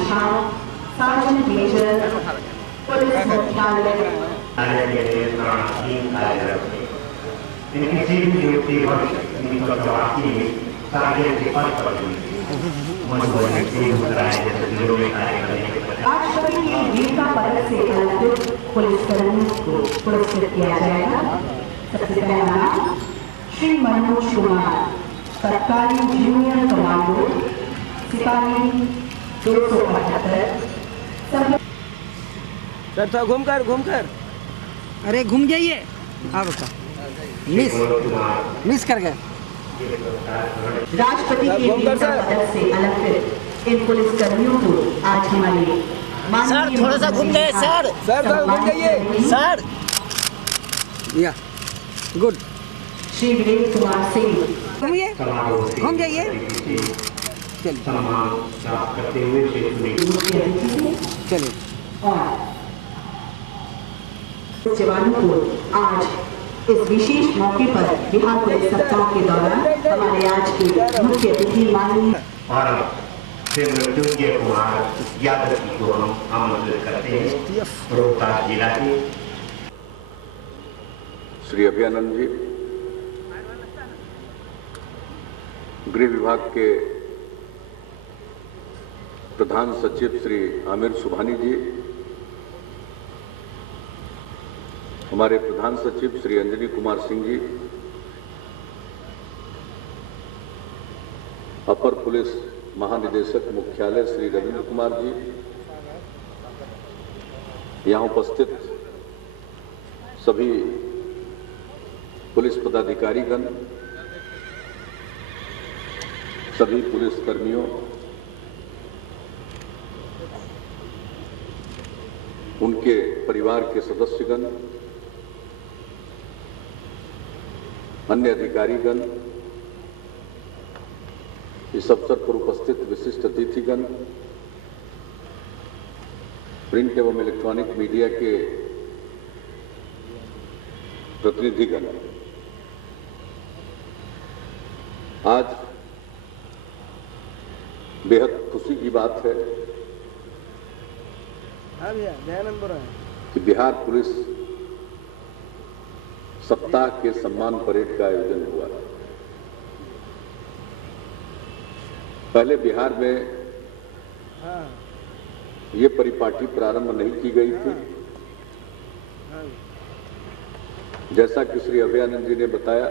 Jha, sergeant major, police मुख्यालय। किसी भी ड्यूटी वर्ष 1984 में सार्जेंट के पद पर हुई थी। राष्ट्रपति की वीरता पदक से अलंकृत पुलिसकर्मियों को पुरस्कृत किया जाएगा। सबसे पहला नाम श्री मनोज कुमार, तत्कालीन जूनियर कमांडो, सिपाही 278। सर थोड़ा घूमकर अरे घूम जाइए। हाँ बता मिस कर गए। राष्ट्रपति की वीरता पदक से अलंकृत इन पुलिसकर्मियों को आज हमारे सर थोड़ा सा घूम जाइए सर। थोड़ा घूम जाइए सर। या गुड। श्री वीरेंद्र कुमार सिंह घूम जाइए। चलिए और जवानों को आज इस विशेष मौके पर बिहार पुलिस सप्ताह के दौरान हमारे आज के मुख्य अतिथि माननीय और श्री मृत्युंजय कुमार यादव जी को हम आमंत्रित करते हैं। रोहतास जिला के श्री अभयानंद जी, गृह विभाग के प्रधान सचिव श्री आमिर सुभानी जी, हमारे प्रधान सचिव श्री अंजनी कुमार सिंह जी, अपर पुलिस महानिदेशक मुख्यालय श्री रविंद्र कुमार जी, यहाँ उपस्थित सभी पुलिस पदाधिकारीगण, सभी पुलिस कर्मियों, उनके परिवार के सदस्यगण, अन्य अधिकारीगण, इस अवसर पर उपस्थित विशिष्ट अतिथिगण, प्रिंट एवं इलेक्ट्रॉनिक मीडिया के प्रतिनिधिगण, आज बेहद खुशी की बात है कि बिहार पुलिस सप्ताह के सम्मान परेड का आयोजन हुआ। पहले बिहार में ये परिपाटी प्रारंभ नहीं की गई थी। जैसा कि श्री अभयानंद जी ने बताया,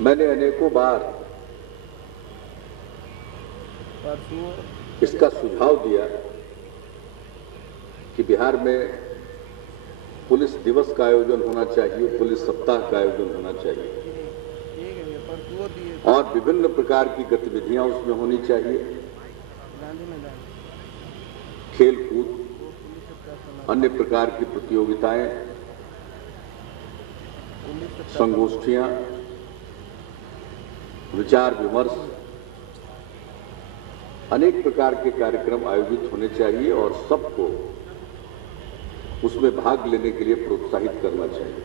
मैंने अनेकों बार इसका सुझाव दिया कि बिहार में पुलिस दिवस का आयोजन होना चाहिए, पुलिस सप्ताह का आयोजन होना चाहिए और विभिन्न प्रकार की गतिविधियां उसमें होनी चाहिए। खेल कूद, अन्य प्रकार की प्रतियोगिताएं, संगोष्ठियां, विचार विमर्श, अनेक प्रकार के कार्यक्रम आयोजित होने चाहिए और सबको उसमें भाग लेने के लिए प्रोत्साहित करना चाहिए।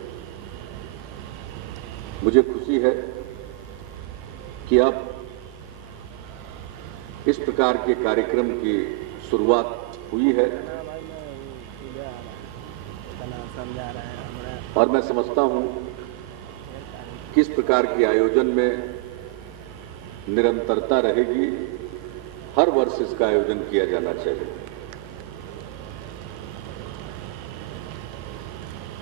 मुझे खुशी है कि अब इस प्रकार के कार्यक्रम की शुरुआत हुई है और मैं समझता हूं कि इस प्रकार के आयोजन में निरंतरता रहेगी। हर वर्ष इसका आयोजन किया जाना चाहिए।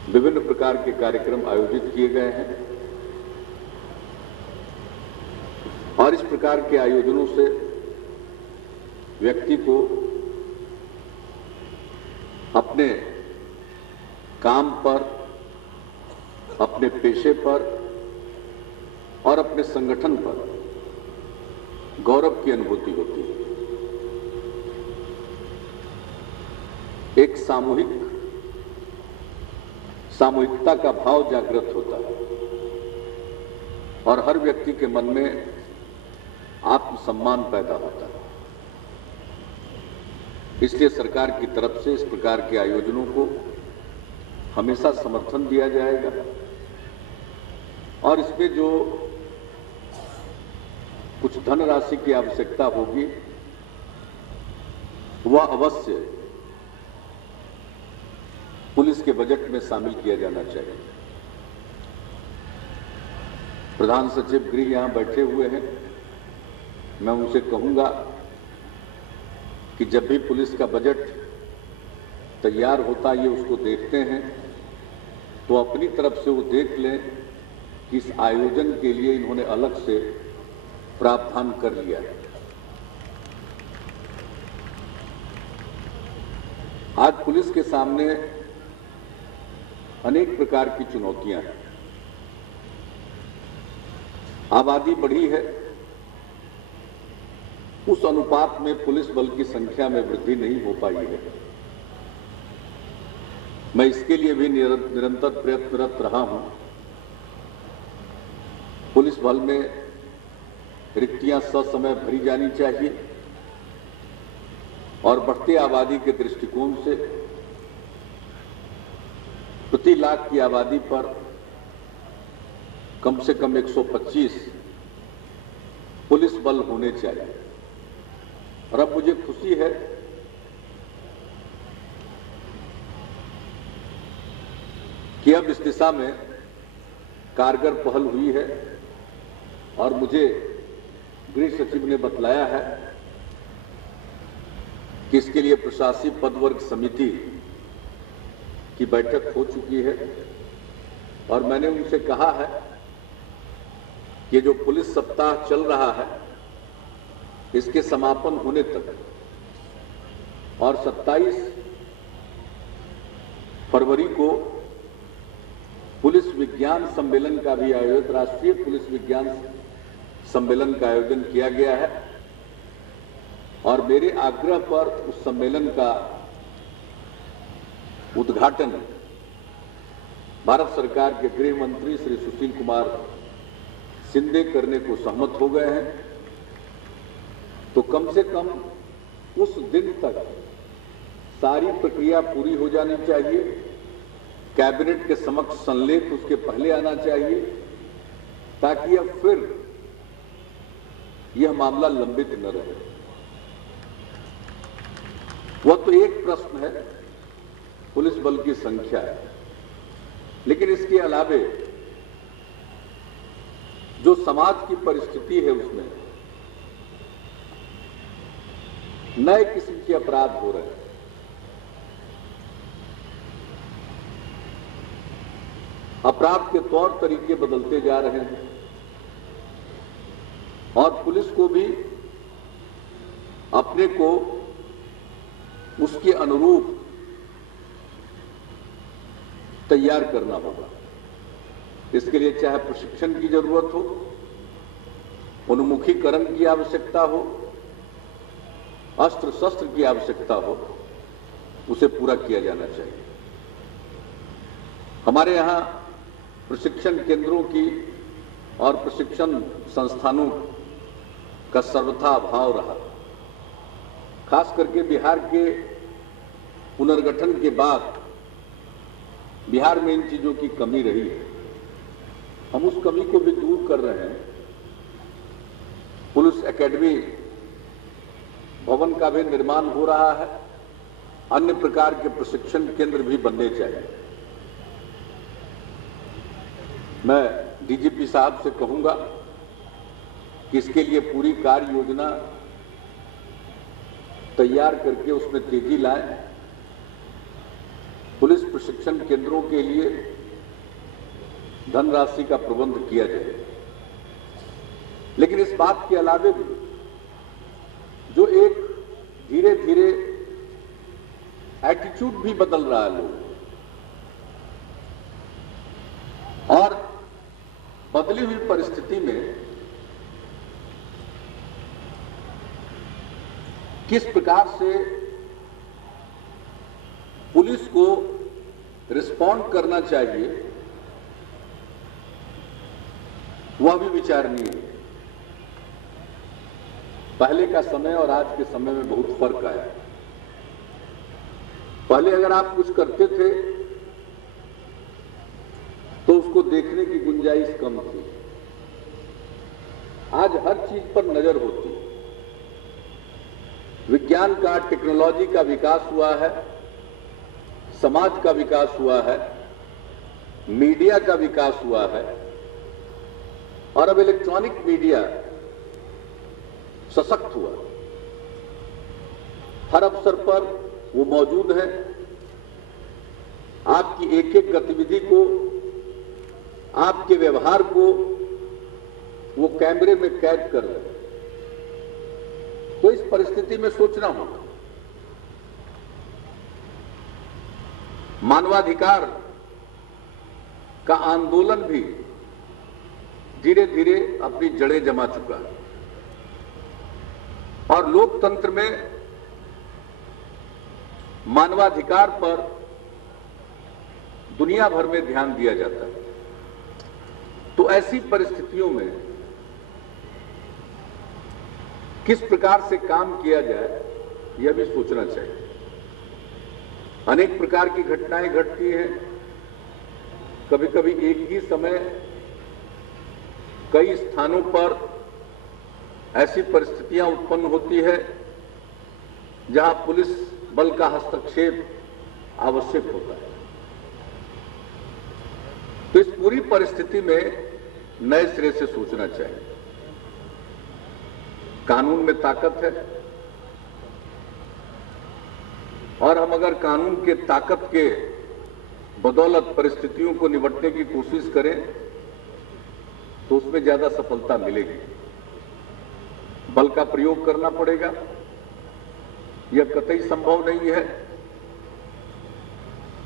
विभिन्न प्रकार के कार्यक्रम आयोजित किए गए हैं और इस प्रकार के आयोजनों से व्यक्ति को अपने काम पर, अपने पेशे पर और अपने संगठन पर गौरव की अनुभूति होती है। एक सामूहिकता का भाव जागृत होता है और हर व्यक्ति के मन में आत्मसम्मान पैदा होता है। इसलिए सरकार की तरफ से इस प्रकार के आयोजनों को हमेशा समर्थन दिया जाएगा और इसमें जो कुछ धनराशि की आवश्यकता होगी, वह अवश्य पुलिस के बजट में शामिल किया जाना चाहिए। प्रधान सचिव गृह यहां बैठे हुए हैं, मैं उनसे कहूंगा कि जब भी पुलिस का बजट तैयार होता ये उसको देखते हैं तो अपनी तरफ से वो देख लें कि इस आयोजन के लिए इन्होंने अलग से प्रावधान कर लिया है। आज पुलिस के सामने अनेक प्रकार की चुनौतियां हैं। आबादी बढ़ी है, उस अनुपात में पुलिस बल की संख्या में वृद्धि नहीं हो पाई है। मैं इसके लिए भी निरंतर प्रयत्नरत रहा हूं। पुलिस बल में रिक्तियां ससमय भरी जानी चाहिए और बढ़ती आबादी के दृष्टिकोण से प्रति लाख की आबादी पर कम से कम 125 पुलिस बल होने चाहिए। और अब मुझे खुशी है कि अब इस दिशा में कारगर पहल हुई है और मुझे गृह सचिव ने बतलाया है कि इसके लिए प्रशासनिक पदवर्ग समिति की बैठक हो चुकी है और मैंने उनसे कहा है कि जो पुलिस सप्ताह चल रहा है इसके समापन होने तक और 27 फरवरी को पुलिस विज्ञान सम्मेलन का भी आयोजन, राष्ट्रीय पुलिस विज्ञान सम्मेलन का आयोजन किया गया है और मेरे आग्रह पर उस सम्मेलन का उद्घाटन भारत सरकार के गृह मंत्री श्री सुशील कुमार शिंदे करने को सहमत हो गए हैं। तो कम से कम उस दिन तक सारी प्रक्रिया पूरी हो जानी चाहिए। कैबिनेट के समक्ष संलेख उसके पहले आना चाहिए ताकि अब फिर यह मामला लंबित न रहे। वह तो एक प्रश्न है, पुलिस बल की संख्या है, लेकिन इसके अलावे जो समाज की परिस्थिति है उसमें नए किस्म के अपराध हो रहे हैं। अपराध के तौर तरीके बदलते जा रहे हैं और पुलिस को भी अपने को उसके अनुरूप तैयार करना होगा। इसके लिए चाहे प्रशिक्षण की जरूरत हो, उन्मुखीकरण की आवश्यकता हो, अस्त्र शस्त्र की आवश्यकता हो, उसे पूरा किया जाना चाहिए। हमारे यहाँ प्रशिक्षण केंद्रों की और प्रशिक्षण संस्थानों का सर्वथा अभाव रहा। खास करके बिहार के पुनर्गठन के बाद बिहार में इन चीजों की कमी रही है। हम उस कमी को भी दूर कर रहे हैं। पुलिस एकेडमी भवन का भी निर्माण हो रहा है। अन्य प्रकार के प्रशिक्षण केंद्र भी बनने चाहिए। मैं डीजीपी साहब से कहूंगा कि इसके लिए पूरी कार्य योजना तैयार करके उसमें तेजी लाएं। पुलिस प्रशिक्षण केंद्रों के लिए धनराशि का प्रबंध किया जाए। लेकिन इस बात के अलावे भी जो एक धीरे धीरे एटीट्यूड भी बदल रहा है लोग, और बदली हुई परिस्थिति में किस प्रकार से पुलिस को रिस्पॉन्ड करना चाहिए वह भी विचारणीय है। पहले का समय और आज के समय में बहुत फर्क आया है। पहले अगर आप कुछ करते थे तो उसको देखने की गुंजाइश कम थी। आज हर चीज पर नजर होती है। विज्ञान का, टेक्नोलॉजी का विकास हुआ है, समाज का विकास हुआ है, मीडिया का विकास हुआ है और अब इलेक्ट्रॉनिक मीडिया सशक्त हुआ। हर अवसर पर वो मौजूद है, आपकी एक एक गतिविधि को, आपके व्यवहार को वो कैमरे में कैद कर रहे हैं। तो इस परिस्थिति में सोचना होगा। मानवाधिकार का आंदोलन भी धीरे धीरे अपनी जड़ें जमा चुका है और लोकतंत्र में मानवाधिकार पर दुनिया भर में ध्यान दिया जाता है। तो ऐसी परिस्थितियों में किस प्रकार से काम किया जाए, यह भी सोचना चाहिए। अनेक प्रकार की घटनाएं घटती हैं। कभी कभी एक ही समय कई स्थानों पर ऐसी परिस्थितियां उत्पन्न होती है जहां पुलिस बल का हस्तक्षेप आवश्यक होता है। तो इस पूरी परिस्थिति में नए सिरे से सोचना चाहिए। कानून में ताकत है और हम अगर कानून के ताकत के बदौलत परिस्थितियों को निपटने की कोशिश करें तो उसमें ज्यादा सफलता मिलेगी। बल का प्रयोग करना पड़ेगा, यह कतई संभव नहीं है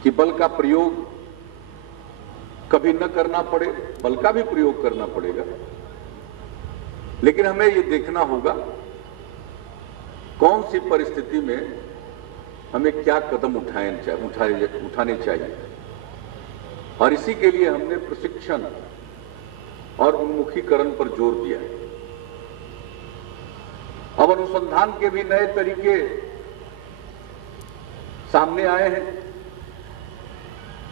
कि बल का प्रयोग कभी न करना पड़े। बल का भी प्रयोग करना पड़ेगा, लेकिन हमें यह देखना होगा कौन सी परिस्थिति में हमें क्या कदम उठाने चाहिए। और इसी के लिए हमने प्रशिक्षण और उन्मुखीकरण पर जोर दिया। अब अनुसंधान के भी नए तरीके सामने आए हैं।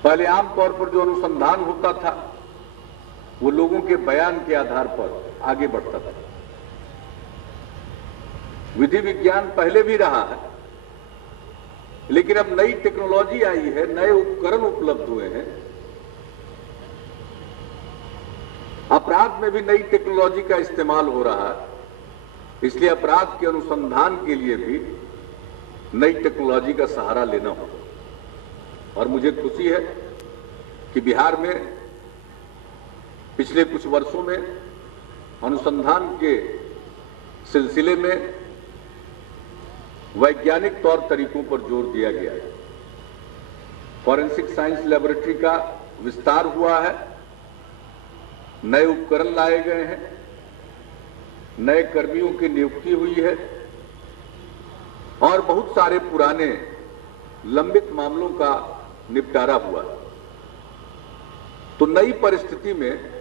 पहले आमतौर पर जो अनुसंधान होता था वो लोगों के बयान के आधार पर आगे बढ़ता था। विधि विज्ञान पहले भी रहा है, लेकिन अब नई टेक्नोलॉजी आई है, नए उपकरण उपलब्ध हुए हैं। अपराध में भी नई टेक्नोलॉजी का इस्तेमाल हो रहा है, इसलिए अपराध के अनुसंधान के लिए भी नई टेक्नोलॉजी का सहारा लेना होगा। और मुझे खुशी है कि बिहार में पिछले कुछ वर्षों में अनुसंधान के सिलसिले में वैज्ञानिक तौर तरीकों पर जोर दिया गया है। फॉरेंसिक साइंस लैबोरेटरी का विस्तार हुआ है, नए उपकरण लाए गए हैं, नए कर्मियों की नियुक्ति हुई है और बहुत सारे पुराने लंबित मामलों का निपटारा हुआ है। तो नई परिस्थिति में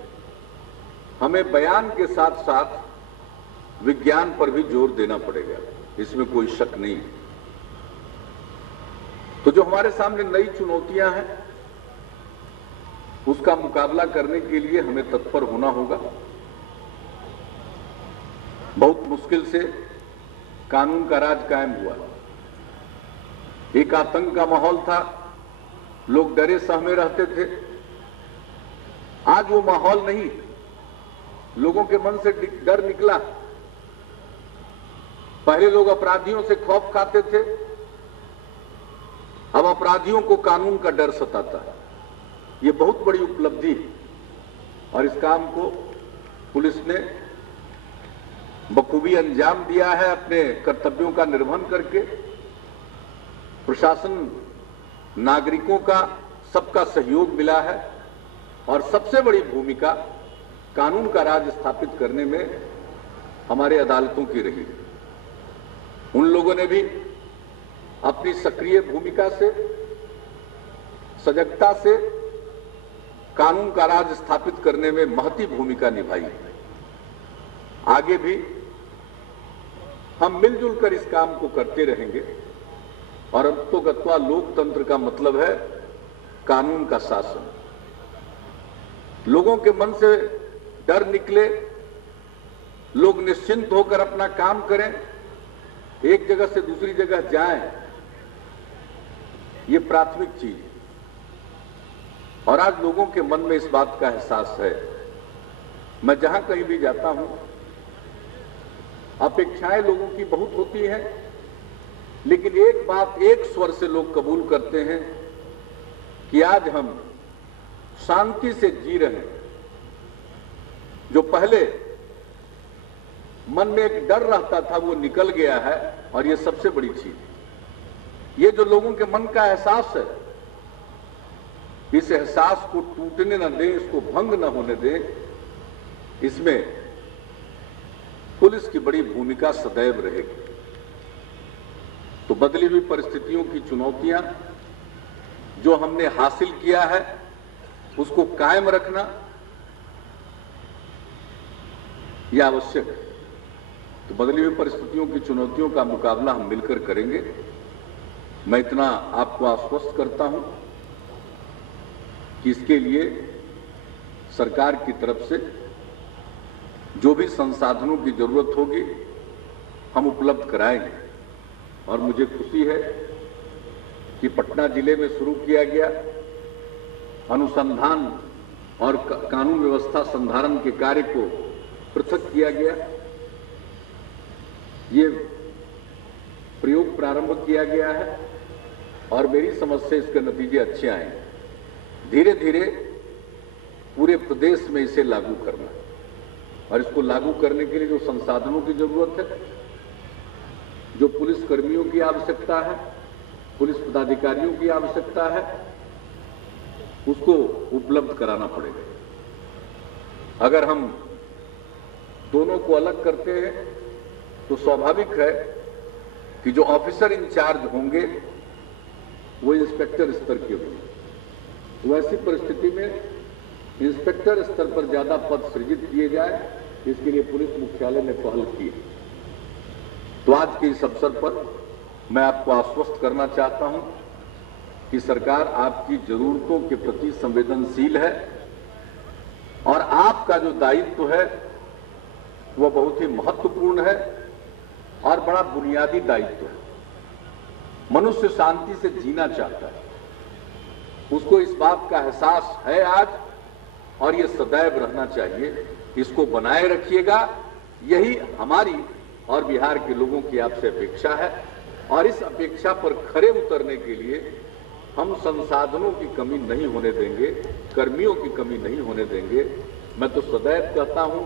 हमें बयान के साथ साथ विज्ञान पर भी जोर देना पड़ेगा, इसमें कोई शक नहीं। तो जो हमारे सामने नई चुनौतियां हैं उसका मुकाबला करने के लिए हमें तत्पर होना होगा। बहुत मुश्किल से कानून का राज कायम हुआ। एक आतंक का माहौल था, लोग डरे सहमे रहते थे। आज वो माहौल नहीं, लोगों के मन से डर निकला। पहले लोग अपराधियों से खौफ खाते थे, अब अपराधियों को कानून का डर सताता है। ये बहुत बड़ी उपलब्धि है और इस काम को पुलिस ने बखूबी अंजाम दिया है, अपने कर्तव्यों का निर्वहन करके। प्रशासन, नागरिकों का सबका सहयोग मिला है और सबसे बड़ी भूमिका कानून का राज स्थापित करने में हमारे अदालतों की रही। उन लोगों ने भी अपनी सक्रिय भूमिका से, सजगता से कानून का राज स्थापित करने में महती भूमिका निभाई। आगे भी हम मिलजुल कर इस काम को करते रहेंगे और अंततोगत्वा लोकतंत्र का मतलब है कानून का शासन। लोगों के मन से डर निकले, लोग निश्चिंत होकर अपना काम करें, एक जगह से दूसरी जगह जाएं, ये प्राथमिक चीज है। और आज लोगों के मन में इस बात का एहसास है। मैं जहां कहीं भी जाता हूं, अपेक्षाएं लोगों की बहुत होती हैं, लेकिन एक बात एक स्वर से लोग कबूल करते हैं कि आज हम शांति से जी रहे हैं। जो पहले मन में एक डर रहता था वो निकल गया है, और ये सबसे बड़ी चीज है। ये जो लोगों के मन का एहसास है, इस एहसास को टूटने न दें, इसको भंग न होने दें। इसमें पुलिस की बड़ी भूमिका सदैव रहेगी। तो बदली हुई परिस्थितियों की चुनौतियां जो हमने हासिल किया है उसको कायम रखना यह आवश्यक है। तो बदली हुई परिस्थितियों की चुनौतियों का मुकाबला हम मिलकर करेंगे। मैं इतना आपको आश्वस्त करता हूं कि इसके लिए सरकार की तरफ से जो भी संसाधनों की जरूरत होगी हम उपलब्ध कराएंगे। और मुझे खुशी है कि पटना जिले में शुरू किया गया अनुसंधान और कानून व्यवस्था संधारण के कार्य को पृथक किया गया। ये प्रयोग प्रारंभ किया गया है और मेरी समझ से इसके नतीजे अच्छे आएंगे। धीरे धीरे पूरे प्रदेश में इसे लागू करना, और इसको लागू करने के लिए जो संसाधनों की जरूरत है, जो पुलिस कर्मियों की आवश्यकता है, पुलिस पदाधिकारियों की आवश्यकता है, उसको उपलब्ध कराना पड़ेगा। अगर हम दोनों को अलग करते हैं तो स्वाभाविक है कि जो ऑफिसर इंचार्ज होंगे वो इंस्पेक्टर स्तर के होंगे। वैसी परिस्थिति में इंस्पेक्टर स्तर पर ज्यादा पद सृजित किए जाए, इसके लिए पुलिस मुख्यालय ने पहल की है। तो आज के इस अवसर पर मैं आपको आश्वस्त करना चाहता हूं कि सरकार आपकी जरूरतों के प्रति संवेदनशील है, और आपका जो दायित्व है वह बहुत ही महत्वपूर्ण है और बड़ा बुनियादी दायित्व है। मनुष्य शांति से जीना चाहता है, उसको इस बात का एहसास है आज, और ये सदैव रहना चाहिए। इसको बनाए रखिएगा, यही हमारी और बिहार के लोगों की आपसे अपेक्षा है। और इस अपेक्षा पर खरे उतरने के लिए हम संसाधनों की कमी नहीं होने देंगे, कर्मियों की कमी नहीं होने देंगे। मैं तो सदैव कहता हूं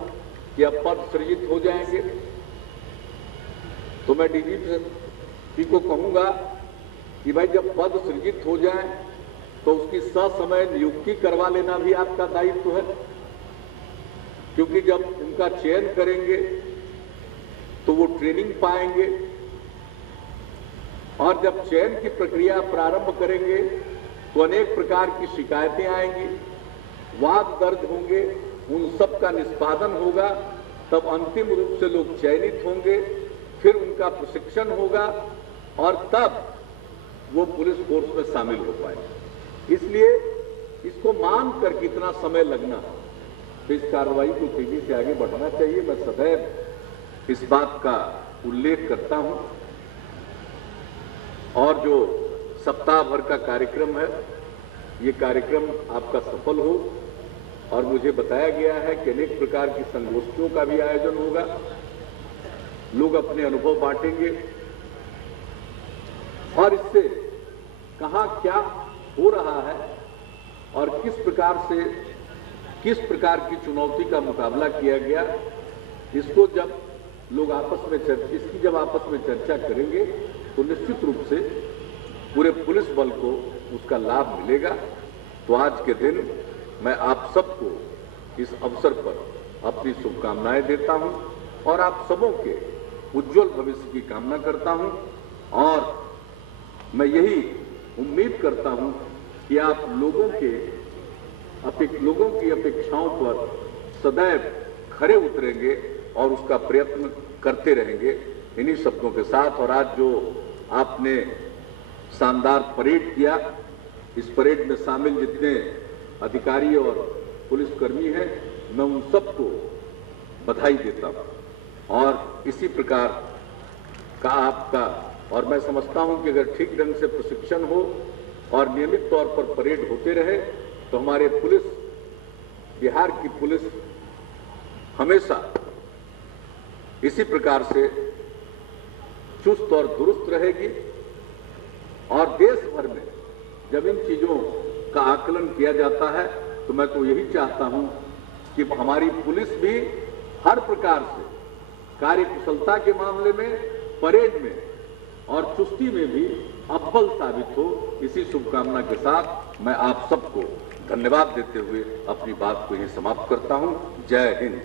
कि अब पद सृजित हो जाएंगे तो मैं डीजीपी को कहूंगा कि भाई जब पद सृजित हो जाए तो उसकी ससमय नियुक्ति करवा लेना भी आपका दायित्व है, क्योंकि जब उनका चयन करेंगे तो वो ट्रेनिंग पाएंगे, और जब चयन की प्रक्रिया प्रारंभ करेंगे तो अनेक प्रकार की शिकायतें आएंगी, वाद दर्ज होंगे, उन सब का निष्पादन होगा, तब अंतिम रूप से लोग चयनित होंगे, फिर उनका प्रशिक्षण होगा और तब वो पुलिस फोर्स में शामिल हो पाएंगे। इसलिए इसको मान कर कितना समय लगना, तो इस कार्रवाई को तेजी से आगे बढ़ाना चाहिए। मैं सदैव इस बात का उल्लेख करता हूं। और जो सप्ताह भर का कार्यक्रम है, ये कार्यक्रम आपका सफल हो, और मुझे बताया गया है कि अनेक प्रकार की संगोष्ठियों का भी आयोजन होगा। लोग अपने अनुभव बांटेंगे और इससे कहां क्या हो रहा है और किस प्रकार की चुनौती का मुकाबला किया गया, इसको जब लोग इसकी जब आपस में चर्चा करेंगे तो निश्चित रूप से पूरे पुलिस बल को उसका लाभ मिलेगा। तो आज के दिन मैं आप सबको इस अवसर पर अपनी शुभकामनाएं देता हूं और आप सबों के उज्जवल भविष्य की कामना करता हूं, और मैं यही उम्मीद करता हूं कि आप लोगों की अपेक्षाओं पर सदैव खरे उतरेंगे और उसका प्रयत्न करते रहेंगे। इन्हीं शब्दों के साथ, और आज जो आपने शानदार परेड किया, इस परेड में शामिल जितने अधिकारी और पुलिसकर्मी हैं, मैं उन सबको बधाई देता हूं। और इसी प्रकार का आपका, और मैं समझता हूं कि अगर ठीक ढंग से प्रशिक्षण हो और नियमित तौर पर परेड होते रहे तो हमारे पुलिस, बिहार की पुलिस हमेशा इसी प्रकार से चुस्त और दुरुस्त रहेगी। और देश भर में जब इन चीजों का आकलन किया जाता है तो मैं तो यही चाहता हूं कि हमारी पुलिस भी हर प्रकार से कार्य कुशलता के मामले में, परेड में और चुस्ती में भी अव्वल साबित हो। इसी शुभकामना के साथ मैं आप सबको धन्यवाद देते हुए अपनी बात को यहीं समाप्त करता हूं। जय हिंद।